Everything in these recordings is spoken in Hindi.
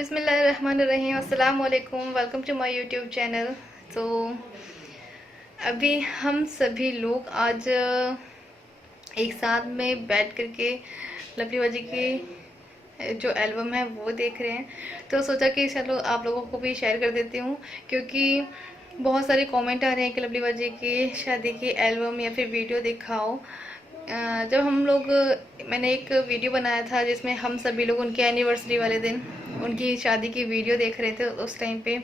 बिस्मिल्लाहिर्रहमानिर्रहीम, अस्सलाम वालेकुम, welcome to my YouTube channel. तो अभी हम सभी लोग आज एक साथ में बैठ करके लवली बाजी की जो एल्बम है वो देख रहे हैं। तो सोचा कि चलो आप लोगों को भी शेयर कर देती हूँ, क्योंकि बहुत सारे कमेंट आ रहे हैं कि लवली बाजी की शादी की एल्बम या फिर वीडियो दिखाओ। जब हम लोग मैंने एक वीडियो बनाया था जिसमें हम सभी लोग उनके एनिवर्सरी वाले दिन उनकी शादी की वीडियो देख रहे थे। उस टाइम पे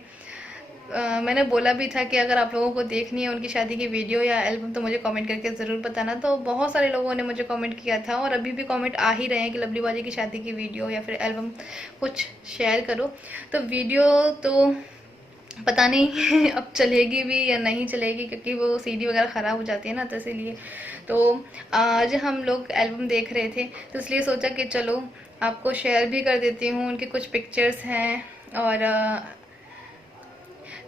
मैंने बोला भी था कि अगर आप लोगों को देखनी है उनकी शादी की वीडियो या एल्बम तो मुझे कमेंट करके ज़रूर बताना। तो बहुत सारे लोगों ने मुझे कमेंट किया था और अभी भी कमेंट आ ही रहे हैं कि लवली बाजी की शादी की वीडियो या फिर एल्बम कुछ शेयर करो। तो वीडियो तो पता नहीं अब चलेगी भी या नहीं चलेगी, क्योंकि वो सीडी वगैरह ख़राब हो जाती है ना, तो इसीलिए। तो आज हम लोग एल्बम देख रहे थे तो इसलिए सोचा कि चलो आपको शेयर भी कर देती हूँ। उनके कुछ पिक्चर्स हैं और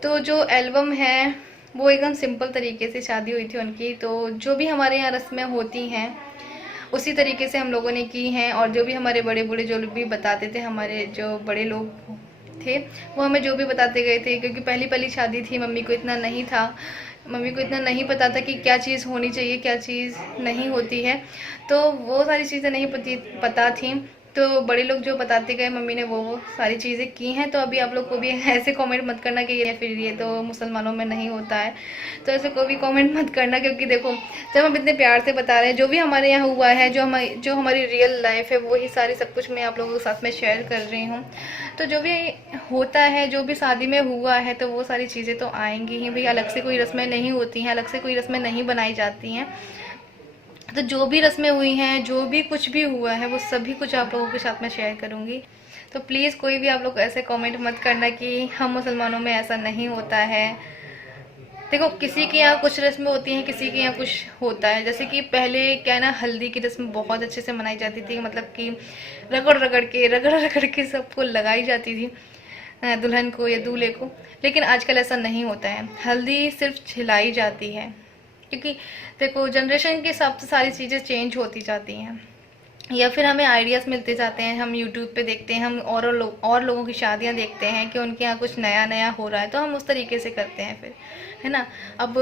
तो जो एल्बम है वो एकदम सिंपल तरीके से शादी हुई थी उनकी। तो जो भी हमारे यहाँ रस्में होती हैं उसी तरीके से हम लोगों ने की हैं, और जो भी हमारे बड़े बूढ़े जो भी बताते थे, हमारे जो बड़े लोग थे वो हमें जो भी बताते गए थे, क्योंकि पहली पहली शादी थी, मम्मी को इतना नहीं था, मम्मी को इतना नहीं पता था कि क्या चीज़ होनी चाहिए क्या चीज़ नहीं होती है। तो वो सारी चीज़ें नहीं पता थी। तो बड़े लोग जो बताते गए मम्मी ने वो सारी चीज़ें की हैं। तो अभी आप लोग को भी ऐसे कमेंट मत करना कि ये फिर ये तो मुसलमानों में नहीं होता है, तो ऐसे कोई भी कमेंट मत करना, क्योंकि देखो जब हम इतने प्यार से बता रहे हैं जो भी हमारे यहाँ हुआ है, जो हमारी रियल लाइफ है, वही सारी सब कुछ मैं आप लोगों के साथ में शेयर कर रही हूँ। तो जो भी होता है, जो भी शादी में हुआ है, तो वो सारी चीज़ें तो आएंगी ही भाई। अलग से कोई रस्में नहीं होती हैं, अलग से कोई रस्में नहीं बनाई जाती हैं। तो जो भी रस्में हुई हैं, जो भी कुछ भी हुआ है, वो सभी कुछ आप लोगों के साथ में शेयर करूँगी। तो प्लीज़ कोई भी आप लोग ऐसे कमेंट मत करना कि हम मुसलमानों में ऐसा नहीं होता है। देखो किसी के यहाँ कुछ रस्में होती हैं, किसी के यहाँ कुछ होता है। जैसे कि पहले क्या है ना, हल्दी की रस्म बहुत अच्छे से मनाई जाती थी, मतलब कि रगड़ रगड़ के सबको लगाई जाती थी, दुल्हन को या दूल्हे को। लेकिन आजकल ऐसा नहीं होता है, हल्दी सिर्फ खिलाई जाती है, क्योंकि देखो जनरेशन के हिसाब से सारी चीज़ें चेंज होती जाती हैं, या फिर हमें आइडियाज़ मिलते जाते हैं। हम यूट्यूब पे देखते हैं, हम और लोगों की शादियां देखते हैं कि उनके यहाँ कुछ नया नया हो रहा है, तो हम उस तरीके से करते हैं फिर, है ना। अब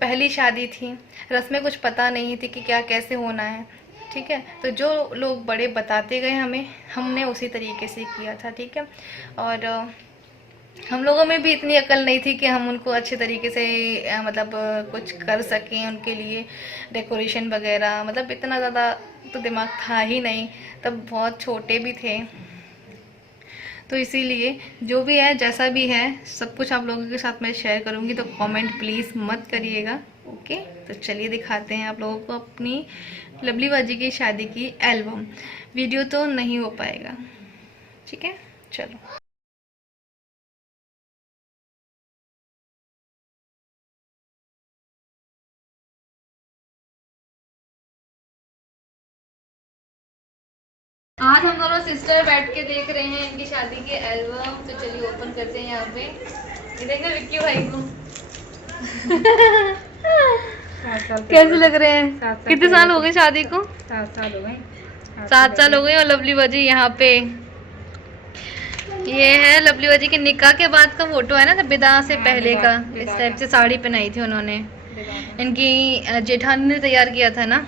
पहली शादी थी, रस्में कुछ पता नहीं थी कि क्या कैसे होना है, ठीक है। तो जो लोग बड़े बताते गए हमें, हमने उसी तरीके से किया था, ठीक है। और हम लोगों में भी इतनी अकल नहीं थी कि हम उनको अच्छे तरीके से मतलब कुछ कर सकें उनके लिए, डेकोरेशन वगैरह, मतलब इतना ज़्यादा तो दिमाग था ही नहीं, तब बहुत छोटे भी थे। तो इसीलिए जो भी है जैसा भी है सब कुछ आप लोगों के साथ मैं शेयर करूँगी, तो कमेंट प्लीज़ मत करिएगा, ओके। तो चलिए दिखाते हैं आप लोगों को अपनी लवली बाजी की शादी की एल्बम। वीडियो तो नहीं हो पाएगा, ठीक है, चलो। आज हम दोनों सिस्टर बैठ के देख रहे हैं इनकी शादी के एल्बम। तो चलिए ओपन करते हैं यहाँ पे। ये देखो विक्की भाई को कैसे लग रहे हैं? कितने साल हो गए शादी को? 7 साल हो गए। 7 साल हो गए। और लवली बाजी यहाँ पे, ये है लवली बाजी के निकाह के बाद का फोटो है ना, बिदा से पहले का। इस टाइप से साड़ी पहनाई थी उन्होंने, इनकी जेठानी ने तैयार किया था ना।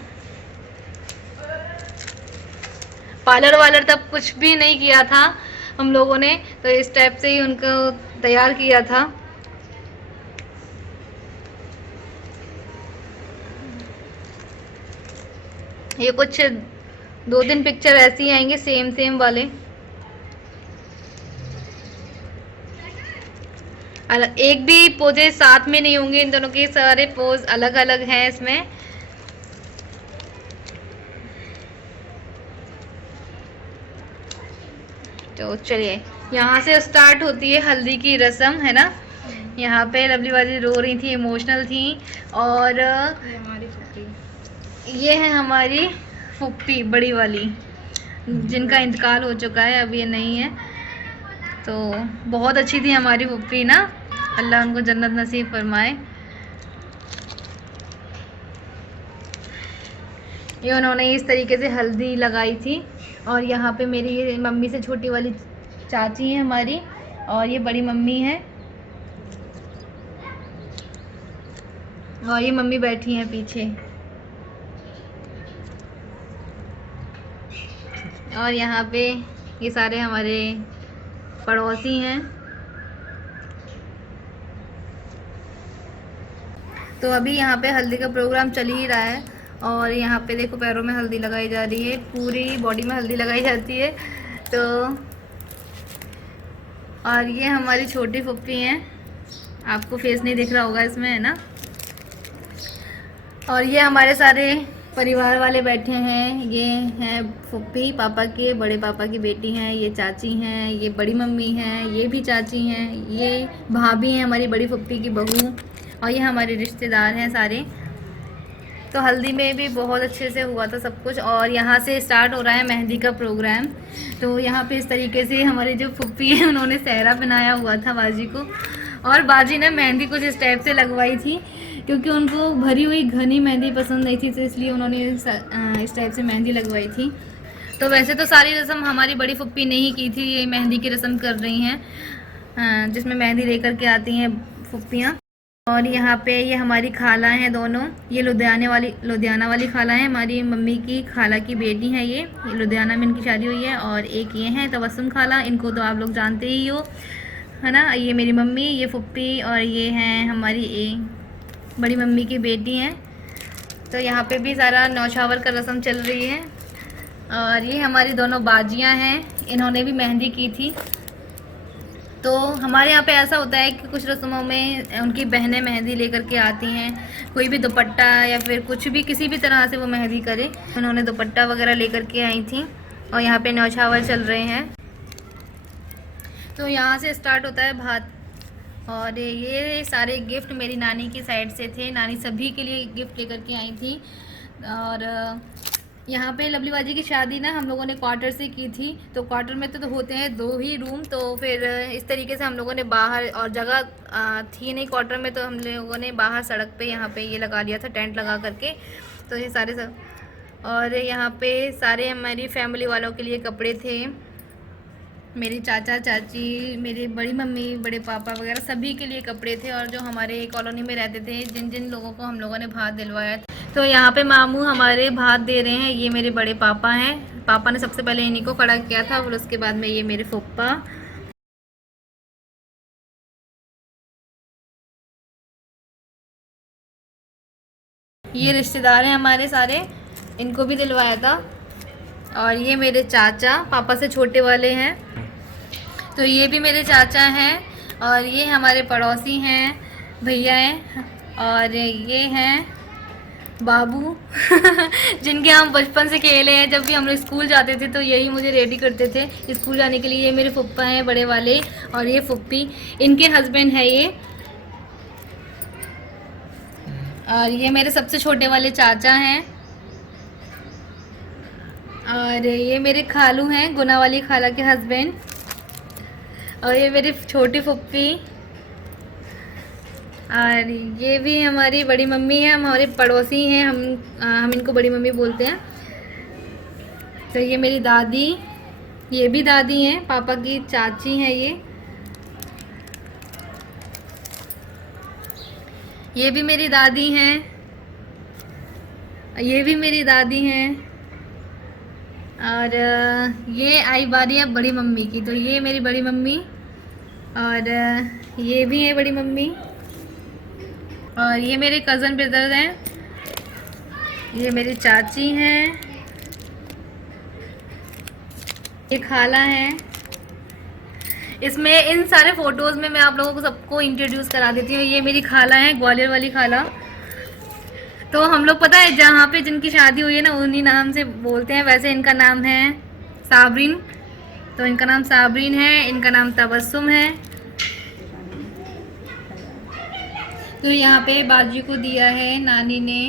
पार्लर वालर तब कुछ भी नहीं किया था हम लोगों ने, तो इस टाइप से ही उनको तैयार किया था। ये कुछ 2 दिन पिक्चर ऐसी ही आएंगे, सेम सेम वाले। एक भी पोजे साथ में नहीं होंगे, इन दोनों के सारे पोज अलग अलग हैं इसमें। तो चलिए यहाँ से स्टार्ट होती है हल्दी की रस्म, है ना। यहाँ पे लवली बाजी रो रही थी, इमोशनल थी। और ये है हमारी फुप्पी बड़ी वाली, जिनका इंतकाल हो चुका है, अब ये नहीं है। तो बहुत अच्छी थी हमारी फुप्पी ना, अल्लाह उनको जन्नत नसीब फरमाए। ये उन्होंने इस तरीके से हल्दी लगाई थी। और यहाँ पे मेरी मम्मी से छोटी वाली चाची है हमारी, और ये बड़ी मम्मी है, और ये मम्मी बैठी हैं पीछे, और यहाँ पे ये सारे हमारे पड़ोसी हैं। तो अभी यहाँ पे हल्दी का प्रोग्राम चल ही रहा है, और यहाँ पे देखो पैरों में हल्दी लगाई जा रही है, पूरी बॉडी में हल्दी लगाई जाती है। तो और ये हमारी छोटी फुप्पी हैं, आपको फेस नहीं दिख रहा होगा इसमें, है ना। और ये हमारे सारे परिवार वाले बैठे हैं, ये हैं फुप्पी, पापा के बड़े पापा की बेटी हैं, ये चाची हैं, ये बड़ी मम्मी हैं, ये भी चाची हैं, ये भाभी हैं हमारी बड़ी फुप्पी की बहू, और ये हमारे रिश्तेदार हैं सारे। तो हल्दी में भी बहुत अच्छे से हुआ था सब कुछ, और यहाँ से स्टार्ट हो रहा है मेहंदी का प्रोग्राम। तो यहाँ पे इस तरीके से हमारे जो फुप्पी हैं उन्होंने सेहरा पहनाया हुआ था बाजी को, और बाजी ने मेहंदी कुछ इस टाइप से लगवाई थी, क्योंकि उनको भरी हुई घनी मेहंदी पसंद नहीं थी, तो इसलिए उन्होंने इस टाइप से मेहंदी लगवाई थी। तो वैसे तो सारी रस्म हमारी बड़ी फुप्पी ने ही की थी, ये मेहंदी की रस्म कर रही हैं, जिसमें मेहंदी लेकर के आती हैं फुप्पियाँ। और यहाँ पे ये हमारी खाला हैं दोनों, ये लुधियाना वाली खाला है, हमारी मम्मी की खाला की बेटी है, ये लुधियाना में इनकी शादी हुई है। और एक ये हैं तबस्सुम खाला, इनको तो आप लोग जानते ही हो, है ना। ये मेरी मम्मी, ये फुप्पी, और ये हैं हमारी बड़ी मम्मी की बेटी हैं। तो यहाँ पे भी सारा नौछावर का रस्म चल रही है। और ये हमारी दोनों बाजियाँ हैं, इन्होंने भी मेहंदी की थी। तो हमारे यहाँ पे ऐसा होता है कि कुछ रस्मों में उनकी बहनें मेहंदी लेकर के आती हैं, कोई भी दुपट्टा या फिर कुछ भी किसी भी तरह से वो मेहंदी करे। उन्होंने दुपट्टा वगैरह लेकर के आई थी, और यहाँ पे नौछावर चल रहे हैं। तो यहाँ से स्टार्ट होता है भात। और ये सारे गिफ्ट मेरी नानी की साइड से थे, नानी सभी के लिए गिफ्ट लेकर के आई थी। और यहाँ पे लवली बाजी की शादी ना हम लोगों ने क्वार्टर से की थी, तो क्वार्टर में तो होते हैं 2 ही रूम, तो फिर इस तरीके से हम लोगों ने बाहर, और जगह थी नहीं क्वार्टर में, तो हम लोगों ने बाहर सड़क पे यहाँ पे ये लगा लिया था टेंट लगा करके। तो ये सारे सब, और यहाँ पे सारे हमारी फैमिली वालों के लिए कपड़े थे, मेरी चाचा चाची, मेरी बड़ी मम्मी, बड़े पापा वगैरह सभी के लिए कपड़े थे। और जो हमारे कॉलोनी में रहते थे, जिन जिन लोगों को हम लोगों ने भात दिलवाया था, तो यहाँ पे मामू हमारे भात दे रहे हैं। ये मेरे बड़े पापा हैं, पापा ने सबसे पहले इन्हीं को खड़ा किया था, और उसके बाद में ये मेरे फुप्पा। ये रिश्तेदार हैं हमारे सारे, इनको भी दिलवाया था। और ये मेरे चाचा, पापा से छोटे वाले हैं, तो ये भी मेरे चाचा हैं। और ये हमारे पड़ोसी हैं, भैया हैं, और ये हैं बाबू जिनके हम बचपन से खेले हैं। जब भी हम लोग स्कूल जाते थे तो यही मुझे रेडी करते थे स्कूल जाने के लिए। ये मेरे फुप्पा हैं बड़े वाले, और ये फुप्पी, इनके हस्बैंड है ये। और ये मेरे सबसे छोटे वाले चाचा हैं, और ये मेरे खालू हैं, गुना वाली खाला के हस्बैंड। और ये मेरी छोटी फुप्पी, और ये भी हमारी बड़ी मम्मी है, हमारे पड़ोसी हैं, हम इनको बड़ी मम्मी बोलते हैं। तो ये मेरी दादी, ये भी दादी हैं, पापा की चाची हैं ये भी मेरी दादी हैं, ये भी मेरी दादी हैं। और ये आई बारी है बड़ी मम्मी की, तो ये मेरी बड़ी मम्मी, और ये भी है बड़ी मम्मी। और ये मेरे कज़न ब्रदर हैं, ये मेरी चाची हैं, ये खाला हैं। इसमें इन सारे फ़ोटोज़ में मैं आप लोगों को सबको इंट्रोड्यूस करा देती हूँ। ये मेरी खाला हैं, ग्वालियर वाली खाला। तो हम लोग पता है जहाँ पे जिनकी शादी हुई है ना, उन्हीं नाम से बोलते हैं। वैसे इनका नाम है साबरीन, तो इनका नाम साबरीन है, इनका नाम तबस्सुम है। तो यहाँ पे बाजी को दिया है नानी ने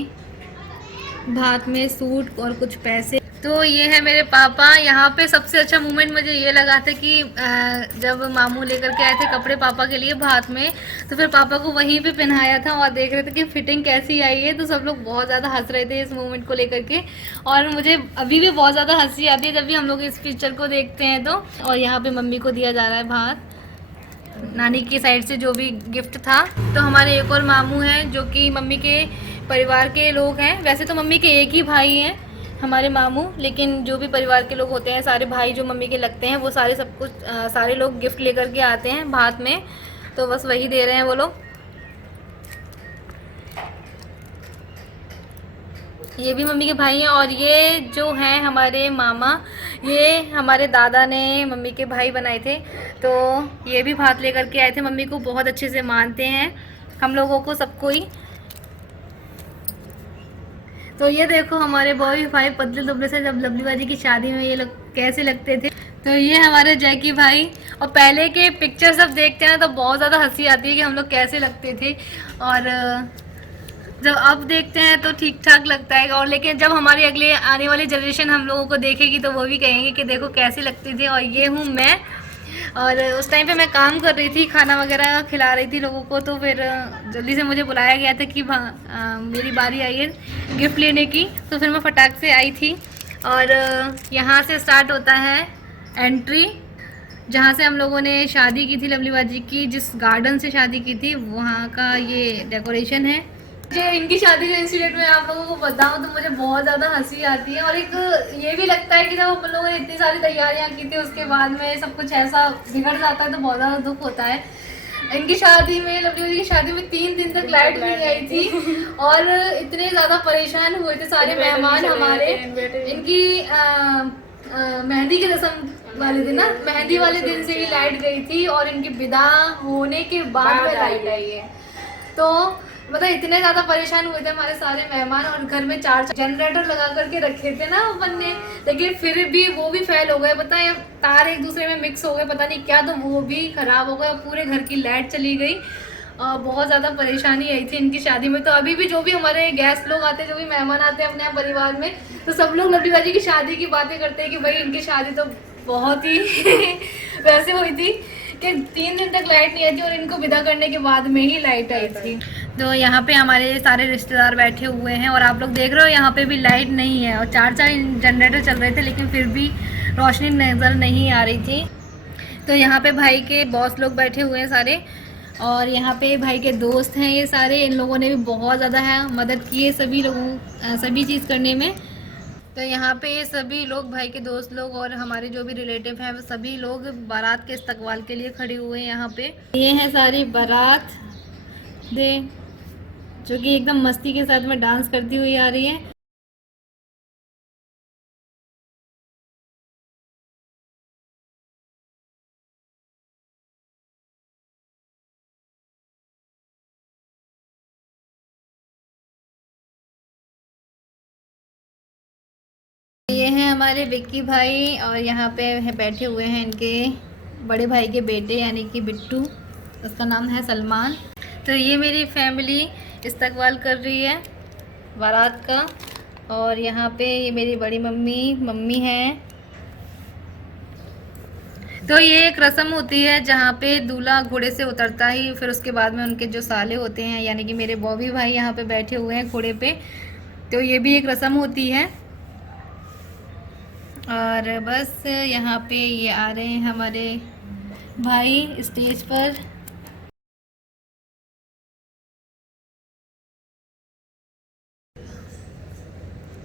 भात में सूट और कुछ पैसे। तो ये है मेरे पापा। यहाँ पे सबसे अच्छा मोमेंट मुझे ये लगा था कि जब मामू लेकर के आए थे कपड़े पापा के लिए भात में, तो फिर पापा को वहीं पे पहनाया था और देख रहे थे कि फिटिंग कैसी आई है। तो सब लोग बहुत ज़्यादा हंस रहे थे इस मोमेंट को लेकर के, और मुझे अभी भी बहुत ज़्यादा हंसी आती है जब भी हम लोग इस पिक्चर को देखते हैं तो। और यहाँ पे मम्मी को दिया जा रहा है भात, नानी की साइड से जो भी गिफ्ट था। तो हमारे एक और मामू हैं जो कि मम्मी के परिवार के लोग हैं। वैसे तो मम्मी के एक ही भाई हैं हमारे मामू, लेकिन जो भी परिवार के लोग होते हैं, सारे भाई जो मम्मी के लगते हैं, वो सारे सब कुछ सारे लोग गिफ्ट लेकर के आते हैं भात में। तो बस वही दे रहे हैं वो लोग। ये भी मम्मी के भाई हैं। और ये जो हैं हमारे मामा, ये हमारे दादा ने मम्मी के भाई बनाए थे। तो ये भी भात लेकर के आए थे। मम्मी को बहुत अच्छे से मानते हैं हम लोगों को, सबको ही। तो ये देखो हमारे बॉय भाई पतले दुबले से जब लवली बाजी की शादी में ये लोग कैसे लगते थे। तो ये हमारे जैकी भाई। और पहले के पिक्चर सब देखते हैं तो बहुत ज़्यादा हंसी आती है कि हम लोग कैसे लगते थे, और जब अब देखते हैं तो ठीक ठाक लगता है। और लेकिन जब हमारी अगले आने वाली जनरेशन हम लोगों को देखेगी तो वो भी कहेंगे कि देखो कैसे लगती थी। और ये हूँ मैं, और उस टाइम पे मैं काम कर रही थी, खाना वगैरह खिला रही थी लोगों को। तो फिर जल्दी से मुझे बुलाया गया था कि मेरी बारी आई है गिफ्ट लेने की। तो फिर मैं फटाक से आई थी। और यहाँ से स्टार्ट होता है एंट्री, जहाँ से हम लोगों ने शादी की थी लवली बाजी की, जिस गार्डन से शादी की थी वहाँ का ये डेकोरेशन है। मुझे इनकी शादी के इंसिडेंट में आप लोगों को बताऊं तो मुझे बहुत ज़्यादा हंसी आती है, और एक ये भी लगता है कि जब हम लोगों ने इतनी सारी तैयारियां की थी उसके बाद में सब कुछ ऐसा बिगड़ जाता है तो बहुत ज़्यादा दुख होता है। इनकी शादी में, लवली बाजी की शादी में 3 दिन तक लाइट नहीं आई थी, और इतने ज़्यादा परेशान हुए थे सारे मेहमान हमारे। इनकी मेहंदी की रस्म वाले दिन ना, मेहंदी वाले दिन से ही लाइट गई थी, और इनकी विदा होने के बाद में लाइट आई है। तो मतलब इतने ज़्यादा परेशान हुए थे हमारे सारे मेहमान। और घर में 4 जनरेटर लगा करके रखे थे ना अपन ने, लेकिन फिर भी वो भी फेल हो गए। पता है तार एक दूसरे में मिक्स हो गए, पता नहीं क्या, तो वो भी ख़राब हो गए, पूरे घर की लाइट चली गई। बहुत ज़्यादा परेशानी आई थी इनकी शादी में। तो अभी भी जो भी हमारे गेस्ट लोग आते हैं, जो भी मेहमान आते हैं अपने परिवार में, तो सब लोग लवली बाजी की शादी की बातें करते हैं कि भाई इनकी शादी तो बहुत ही वैसे हुई थी कि 3 दिन तक लाइट नहीं आई थी, और इनको विदा करने के बाद में ही लाइट आई थी। तो यहाँ पे हमारे सारे रिश्तेदार बैठे हुए हैं, और आप लोग देख रहे हो यहाँ पे भी लाइट नहीं है, और 4 जनरेटर चल रहे थे लेकिन फिर भी रोशनी नज़र नहीं आ रही थी। तो यहाँ पे भाई के बॉस लोग बैठे हुए हैं सारे, और यहाँ पे भाई के दोस्त हैं ये सारे। इन लोगों ने भी बहुत ज़्यादा है मदद की है सभी लोगों सभी चीज़ करने में। तो यहाँ पे सभी लोग, भाई के दोस्त लोग और हमारे जो भी रिलेटिव हैं, वो सभी लोग बारात के इस्तकबाल के लिए खड़े हुए हैं। यहाँ पे ये हैं सारी बारात दे, जो कि एकदम मस्ती के साथ में डांस करती हुई आ रही है। ये हैं हमारे विक्की भाई, और यहाँ पे बैठे हुए हैं इनके बड़े भाई के बेटे यानी कि बिट्टू, उसका नाम है सलमान। तो ये मेरी फैमिली इस्तकबाल कर रही है बारात का। और यहाँ पे ये मेरी बड़ी मम्मी हैं। तो ये एक रस्म होती है जहाँ पे दूल्हा घोड़े से उतरता ही, फिर उसके बाद में उनके जो साले होते हैं यानी कि मेरे बॉबी भाई यहाँ पे बैठे हुए हैं घोड़े पे। तो ये भी एक रस्म होती है। और बस यहाँ पे ये आ रहे हैं हमारे भाई स्टेज पर।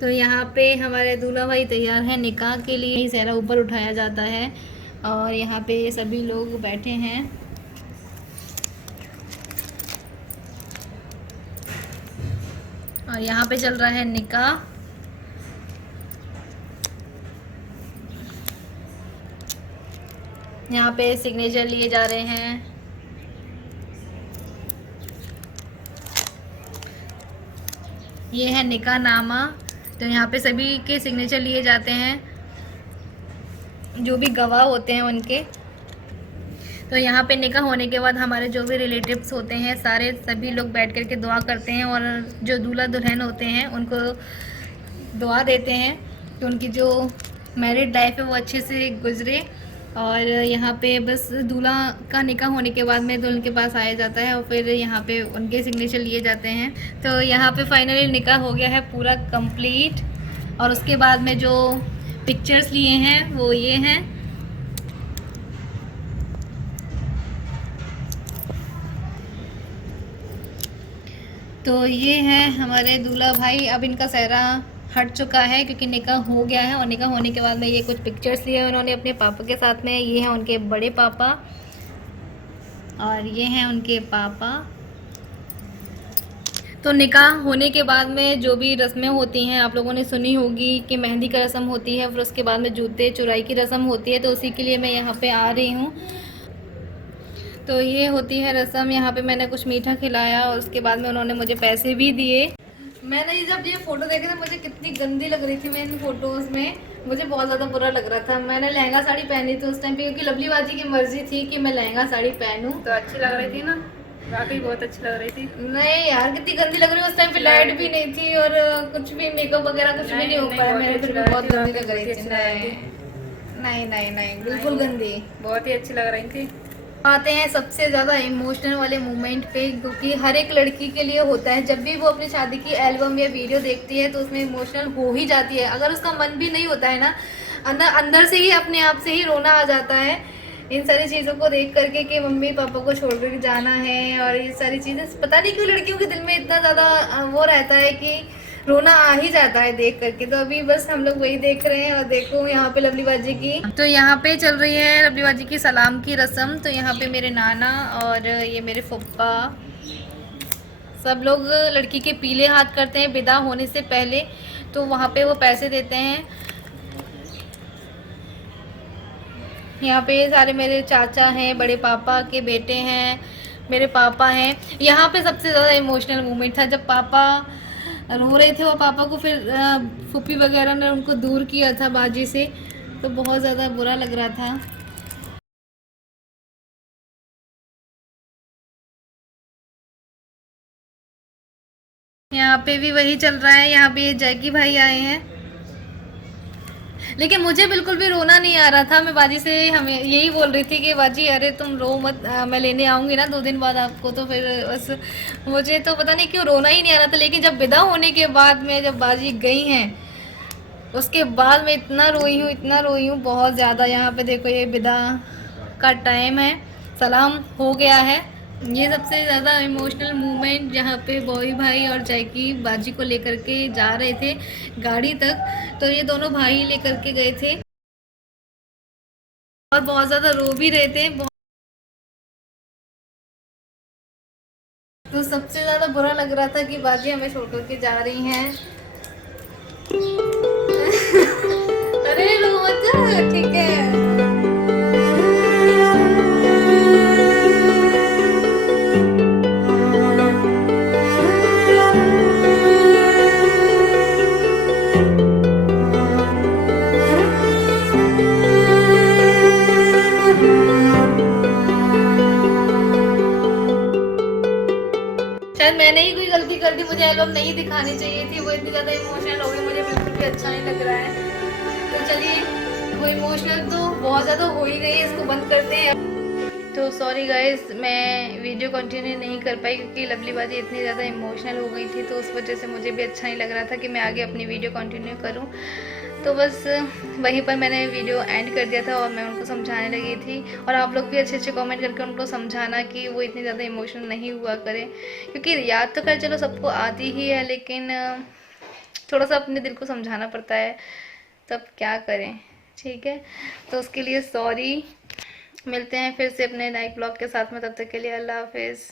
तो यहाँ पे हमारे दूल्हा भाई तैयार हैं निकाह के लिए। सहरा ऊपर उठाया जाता है, और यहाँ पे सभी लोग बैठे हैं। और यहाँ पे चल रहा है निकाह। यहाँ पे सिग्नेचर लिए जा रहे हैं। ये है निकाह नामा। तो यहाँ पे सभी के सिग्नेचर लिए जाते हैं, जो भी गवाह होते हैं उनके। तो यहाँ पे निकाह होने के बाद हमारे जो भी रिलेटिव्स होते हैं सारे सभी लोग बैठ कर के दुआ करते हैं, और जो दूल्हा दुल्हन होते हैं उनको दुआ देते हैं। कि उनकी जो मैरिड लाइफ है वो अच्छे से गुजरे। और यहाँ पे बस दूल्हा का निकाह होने के बाद में दुल्हन के पास आया जाता है और फिर यहाँ पे उनके सिग्नेचर लिए जाते हैं। तो यहाँ पे फाइनली निकाह हो गया है पूरा कंप्लीट। और उसके बाद में जो पिक्चर्स लिए हैं वो ये हैं। तो ये है हमारे दूल्हा भाई। अब इनका सेहरा हट चुका है क्योंकि निकाह हो गया है। और निकाह होने के बाद में ये कुछ पिक्चर्स लिए उन्होंने अपने पापा के साथ में। ये हैं उनके बड़े पापा और ये हैं उनके पापा। तो निकाह होने के बाद में जो भी रस्में होती हैं आप लोगों ने सुनी होगी कि मेहंदी का रस्म होती है, फिर उसके बाद में जूते चुराई की रस्म होती है। तो उसी के लिए मैं यहाँ पे आ रही हूँ। तो ये होती है रस्म। यहाँ पे मैंने कुछ मीठा खिलाया और उसके बाद में उन्होंने मुझे पैसे भी दिए। मैंने जब ये फ़ोटो देखी ना मुझे कितनी गंदी लग रही थी। मैं इन फ़ोटोज़ में मुझे बहुत ज़्यादा बुरा लग रहा था। मैंने लहंगा साड़ी पहनी थी उस टाइम पे क्योंकि लवली बाजी की मर्जी थी कि मैं लहंगा साड़ी पहनूं। तो अच्छी लग रही थी ना, वाकई बहुत अच्छी लग रही थी। नहीं यार कितनी गंदी लग रही है। उस टाइम पे लाइट भी नहीं थी और कुछ भी मेकअप वगैरह कुछ भी नहीं हो पाया मेरे। फिर भी बहुत गंदी लग रही थी। नहीं नहीं नहीं बिल्कुल गंदी, बहुत ही अच्छी लग रही थी। आते हैं सबसे ज़्यादा इमोशनल वाले मोमेंट पे, क्योंकि हर एक लड़की के लिए होता है। जब भी वो अपनी शादी की एल्बम या वीडियो देखती है तो उसमें इमोशनल हो ही जाती है। अगर उसका मन भी नहीं होता है ना, अंदर से ही अपने आप से ही रोना आ जाता है इन सारी चीज़ों को देख करके कि मम्मी पापा को छोड़ कर जाना है। और ये सारी चीज़ें पता नहीं क्यों लड़कियों के दिल में इतना ज़्यादा वो रहता है कि रोना आ ही जाता है देख करके। तो अभी बस हम लोग वही देख रहे हैं। और देखो यहाँ पे लवली बाजी की, तो यहाँ पे चल रही है लवली बाजी की सलाम की रस्म। तो यहाँ पे मेरे नाना और ये मेरे फुप्पा सब लोग लड़की के पीले हाथ करते हैं विदा होने से पहले। तो वहाँ पे वो पैसे देते हैं। यहाँ पे सारे मेरे चाचा हैं, बड़े पापा के बेटे हैं, मेरे पापा हैं। यहाँ पे सबसे ज़्यादा इमोशनल मोमेंट था जब पापा रो रहे थे और पापा को फिर फूफी वगैरह ने उनको दूर किया था बाजी से। तो बहुत ज़्यादा बुरा लग रहा था। यहाँ पे भी वही चल रहा है। यहाँ पे जैकी भाई आए हैं, लेकिन मुझे बिल्कुल भी रोना नहीं आ रहा था। मैं बाजी से हमें यही बोल रही थी कि बाजी अरे तुम रो मत, मैं लेने आऊँगी ना 2 दिन बाद आपको। तो फिर बस मुझे तो पता नहीं क्यों रोना ही नहीं आ रहा था। लेकिन जब विदा होने के बाद में जब बाजी गई हैं उसके बाद मैं इतना रोई हूँ बहुत ज़्यादा। यहाँ पे देखो ये विदा का टाइम है, सलाम हो गया है। ये सबसे ज़्यादा इमोशनल मोमेंट जहाँ पे बॉय भाई और जैकी बाजी को लेकर के जा रहे थे गाड़ी तक। तो ये दोनों भाई लेकर के गए थे और बहुत ज़्यादा रो भी रहे थे। तो सबसे ज़्यादा बुरा लग रहा था कि बाजी हमें छोड़ कर के जा रही हैं। अरे रो मत, ठीक है। शायद मैंने ही कोई गलती कर दी, मुझे एल्बम नहीं दिखानी चाहिए थी। वो इतनी ज़्यादा इमोशनल हो गई, मुझे बिल्कुल भी अच्छा नहीं लग रहा है। तो चलिए वो इमोशनल तो बहुत ज़्यादा हो ही गई है, इसको बंद करते हैं। तो सॉरी गाइस मैं वीडियो कंटिन्यू नहीं कर पाई क्योंकि लवली बाजी इतनी ज़्यादा इमोशनल हो गई थी। तो उस वजह से मुझे भी अच्छा नहीं लग रहा था कि मैं आगे अपनी वीडियो कंटिन्यू करूं। तो बस वहीं पर मैंने वीडियो एंड कर दिया था और मैं उनको समझाने लगी थी। और आप लोग भी अच्छे अच्छे कमेंट करके उनको समझाना कि वो इतनी ज़्यादा इमोशनल नहीं हुआ करें, क्योंकि याद तो खैर चलो सबको आती ही है, लेकिन थोड़ा सा अपने दिल को समझाना पड़ता है। तब क्या करें, ठीक है। तो उसके लिए सॉरी। मिलते हैं फिर से अपने नए ब्लॉग के साथ में, तब तक के लिए अल्लाह हाफिज़।